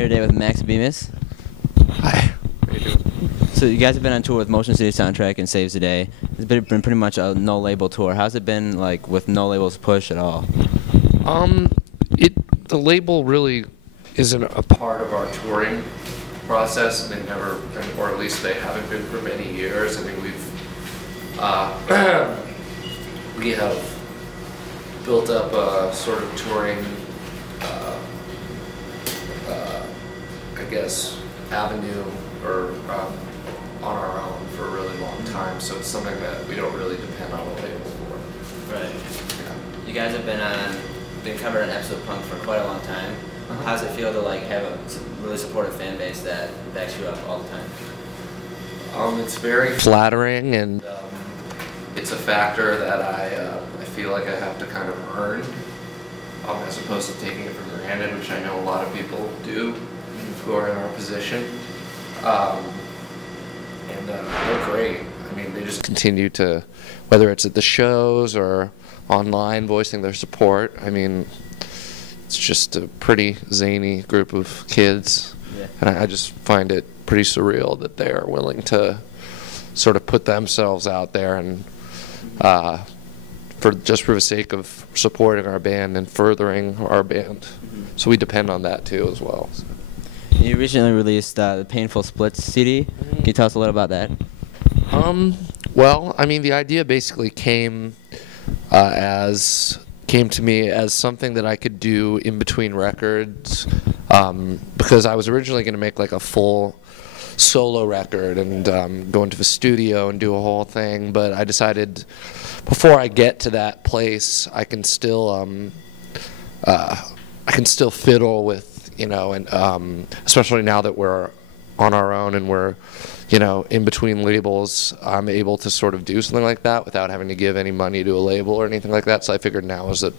here today with Max Bemis. Hi. How you doing? So you guys have been on tour with Motion City Soundtrack and Saves the Day. It's been pretty much a no-label tour. How's it been like with no labels push at all? The label really isn't a part of our touring process. They never, or at least they haven't been for many years. I mean, we have built up a sort of touring, I guess, avenue or on our own for a really long time. So it's something that we don't really depend on a label for. Right. Yeah. You guys have been covered on Episode Punk for quite a long time. How does it feel to like have a really supportive fan base that backs you up all the time? It's very flattering, and it's a factor that I feel like I have to kind of earn, as opposed to taking it for granted, which I know a lot of people do who are in our position. And they're great. I mean, they just continue to, whether it's at the shows or online, voicing their support. I mean, it's just a pretty zany group of kids, yeah. And I just find it pretty surreal that they're willing to sort of put themselves out there and for the sake of supporting our band and furthering our band. So we depend on that too as well. So. You recently released the Painful Splits CD. Can you tell us a little about that? Well, I mean, the idea basically came to me as something that I could do in between records, because I was originally going to make like a full solo record and go into the studio and do a whole thing, but I decided before I get to that place, I can still fiddle with, you know, and especially now that we're on our own and we're, you know, in between labels, I'm able to sort of do something like that without having to give any money to a label or anything like that. So I figured now is a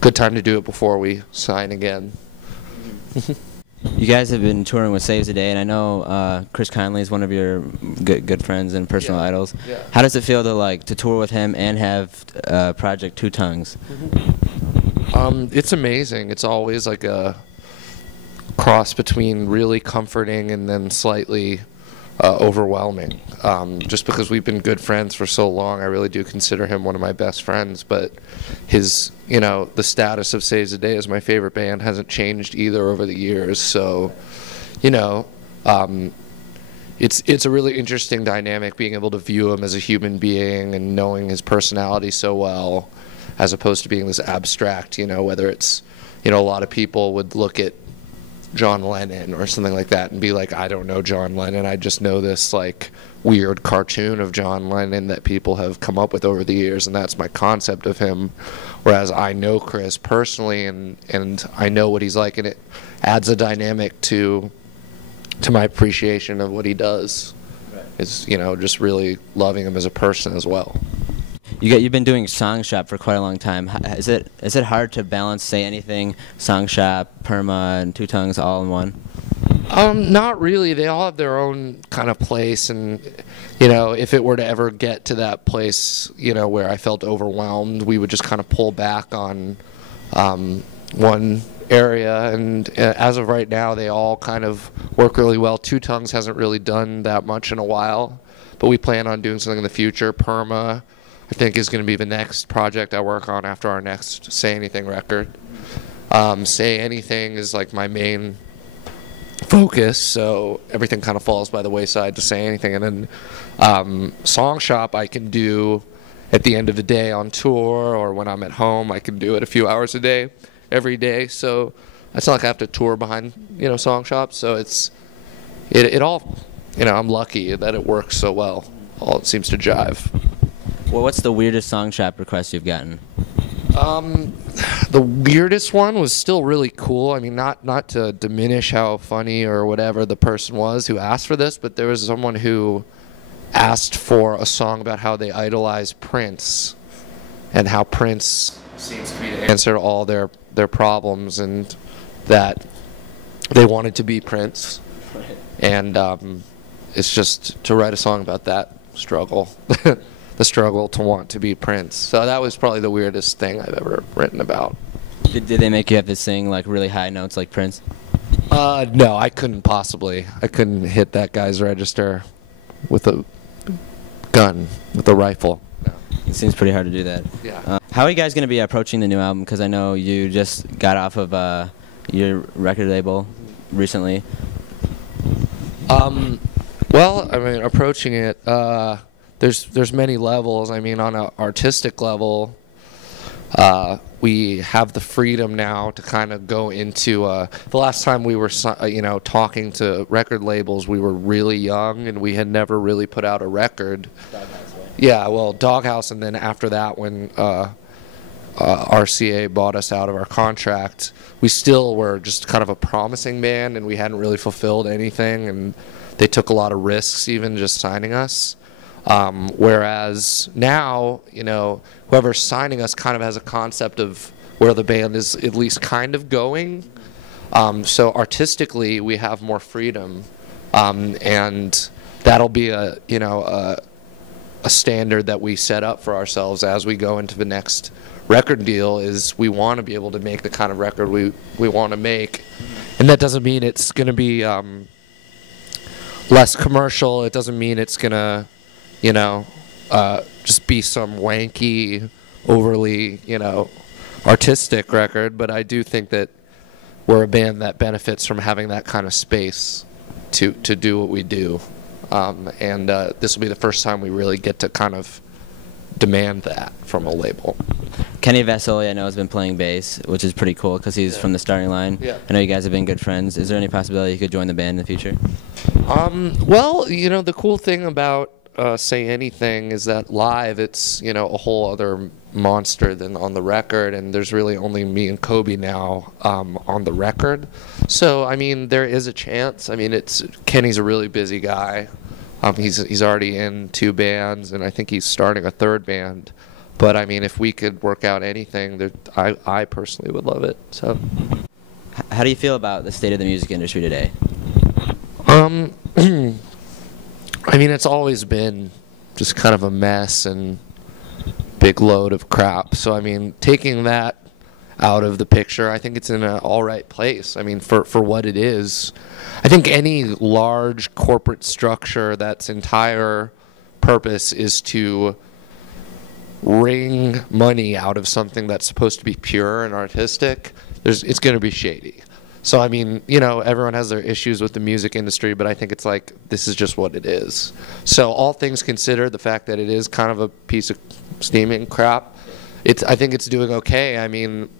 good time to do it before we sign again. You guys have been touring with Saves the Day, and I know Chris Conley is one of your good friends and personal idols. Yeah. How does it feel to tour with him and have Project Two Tongues? It's amazing. It's always like a cross between really comforting and then slightly overwhelming. Just because we've been good friends for so long, I really do consider him one of my best friends. But his, you know, the status of Saves the Day as my favorite band hasn't changed either over the years. So, you know, it's a really interesting dynamic being able to view him as a human being and knowing his personality so well, as opposed to being this abstract, you know, whether it's, you know, a lot of people would look at John Lennon or something like that and be like, I don't know John Lennon, I just know this like weird cartoon of John Lennon that people have come up with over the years, and that's my concept of him. Whereas I know Chris personally and I know what he's like, and it adds a dynamic to my appreciation of what he does. Right. It's, you know, just really loving him as a person as well. You've been doing Song Shop for quite a long time. Is it hard to balance Say Anything, Song Shop, Perma, and Two Tongues all in one? Not really. They all have their own kind of place, and you know, if it were to ever get to that place, you know, where I felt overwhelmed, we would just kind of pull back on one area. And as of right now, they all kind of work really well. Two Tongues hasn't really done that much in a while, but we plan on doing something in the future. Perma, I think, is going to be the next project I work on after our next Say Anything record. Say Anything is like my main focus, so everything kind of falls by the wayside to Say Anything. And then Song Shop I can do at the end of the day on tour, or when I'm at home I can do it a few hours a day, every day. So it's not like I have to tour behind, you know, Song Shop. So it all, you know, I'm lucky that it works so well. All it seems to jive. Well, what's the weirdest Song Shop request you've gotten? The weirdest one was still really cool. I mean, not to diminish how funny or whatever the person was who asked for this, but there was someone who asked for a song about how they idolize Prince and how Prince seems to be the answer to all their problems, and that they wanted to be Prince. Right. And it's just to write a song about that struggle. The struggle to want to be Prince. So that was probably the weirdest thing I've ever written about. Did they make you have to sing like really high notes like Prince? No, I couldn't possibly. I couldn't hit that guy's register with a gun, with a rifle. No. It seems pretty hard to do that. Yeah. How are you guys going to be approaching the new album? Because I know you just got off of your record label recently. Well, I mean, approaching it, there's many levels. I mean, on an artistic level, we have the freedom now to kind of go into the last time we were talking to record labels, we were really young and we had never really put out a record. Doghouse, right? Yeah, well, Doghouse, and then after that, when RCA bought us out of our contract, we still were just kind of a promising band and we hadn't really fulfilled anything, and they took a lot of risks even just signing us. Whereas now, whoever's signing us kind of has a concept of where the band is at least kind of going. So artistically, we have more freedom, and that'll be a standard that we set up for ourselves as we go into the next record deal. Is we want to be able to make the kind of record we want to make, and that doesn't mean it's going to be less commercial. It doesn't mean it's going to just be some wanky, overly, artistic record. But I do think that we're a band that benefits from having that kind of space to do what we do. And this will be the first time we really get to kind of demand that from a label. Kenny Vasoli, I know, has been playing bass, which is pretty cool because he's from the starting line. Yeah. I know you guys have been good friends. Is there any possibility you could join the band in the future? Well, the cool thing about Say Anything is that live it's a whole other monster than on the record, and there's really only me and Kobe now on the record. So I mean, there is a chance. I mean, Kenny's a really busy guy. He's already in 2 bands, and I think he's starting a 3rd band. But I mean, if we could work out anything, I personally would love it. So, how do you feel about the state of the music industry today? I mean, it's always been just kind of a mess and big load of crap. So, I mean, taking that out of the picture, I think it's in an all right place. I mean, for what it is, I think any large corporate structure that's entire purpose is to wring money out of something that's supposed to be pure and artistic, it's going to be shady. So, I mean, everyone has their issues with the music industry, but I think it's like, this is just what it is. So all things considered, the fact that it is kind of a piece of steaming crap, I think it's doing okay. I mean,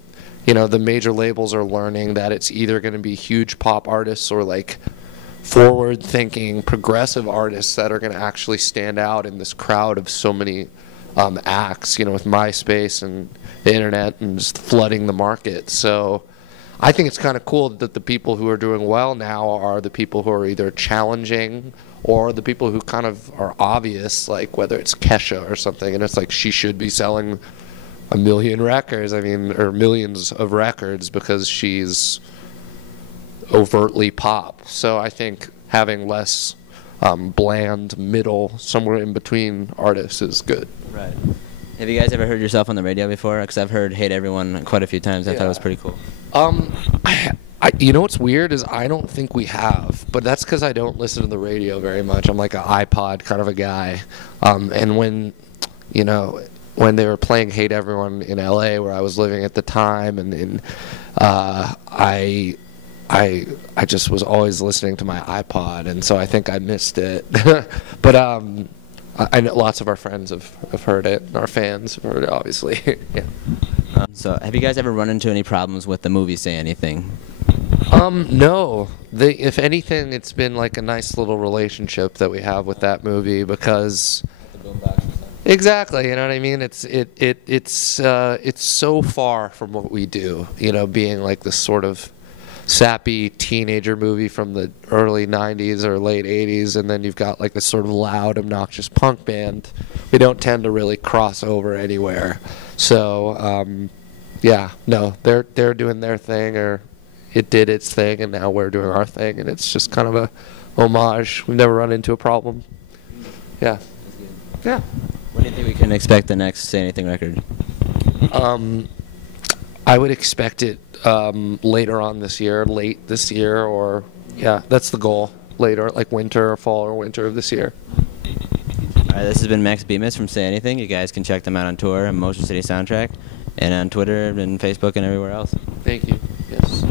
the major labels are learning that it's either going to be huge pop artists or like forward-thinking progressive artists that are going to actually stand out in this crowd of so many acts, with MySpace and the internet and just flooding the market. So I think it's kind of cool that the people who are doing well now are the people who are either challenging or the people who kind of are obvious, like whether it's Kesha or something, and it's like she should be selling 1 million records, or millions of records because she's overtly pop. So I think having less bland, middle, somewhere in between artists is good. Right. Have you guys ever heard yourself on the radio before? Because I've heard Hate Everyone quite a few times. I thought it was pretty cool. What's weird is I don't think we have, but that's because I don't listen to the radio very much. I'm like an iPod kind of a guy. And when they were playing Hate Everyone in LA where I was living at the time, and I just was always listening to my iPod, and so I think I missed it. But I know lots of our friends have heard it, and our fans have heard it, obviously. Yeah. So have you guys ever run into any problems with the movie Say Anything? No. If anything, it's been like a nice little relationship that we have with that movie because. The boombox and stuff. Exactly, you know what I mean? It's so far from what we do, being like this sort of sappy teenager movie from the early 90s or late 80s, and then you've got like this sort of loud, obnoxious punk band. We don't tend to really cross over anywhere. So, they're doing their thing, or it did its thing, and now we're doing our thing, and it's just kind of a homage. We've never run into a problem. Yeah. Yeah. When do you think we can expect the next Say Anything record? I would expect it later on this year, late this year, or yeah, that's the goal. Later, like winter, fall, or winter of this year. All right, this has been Max Bemis from Say Anything. You guys can check them out on tour and Motion City Soundtrack, and on Twitter and Facebook and everywhere else. Thank you. Yes.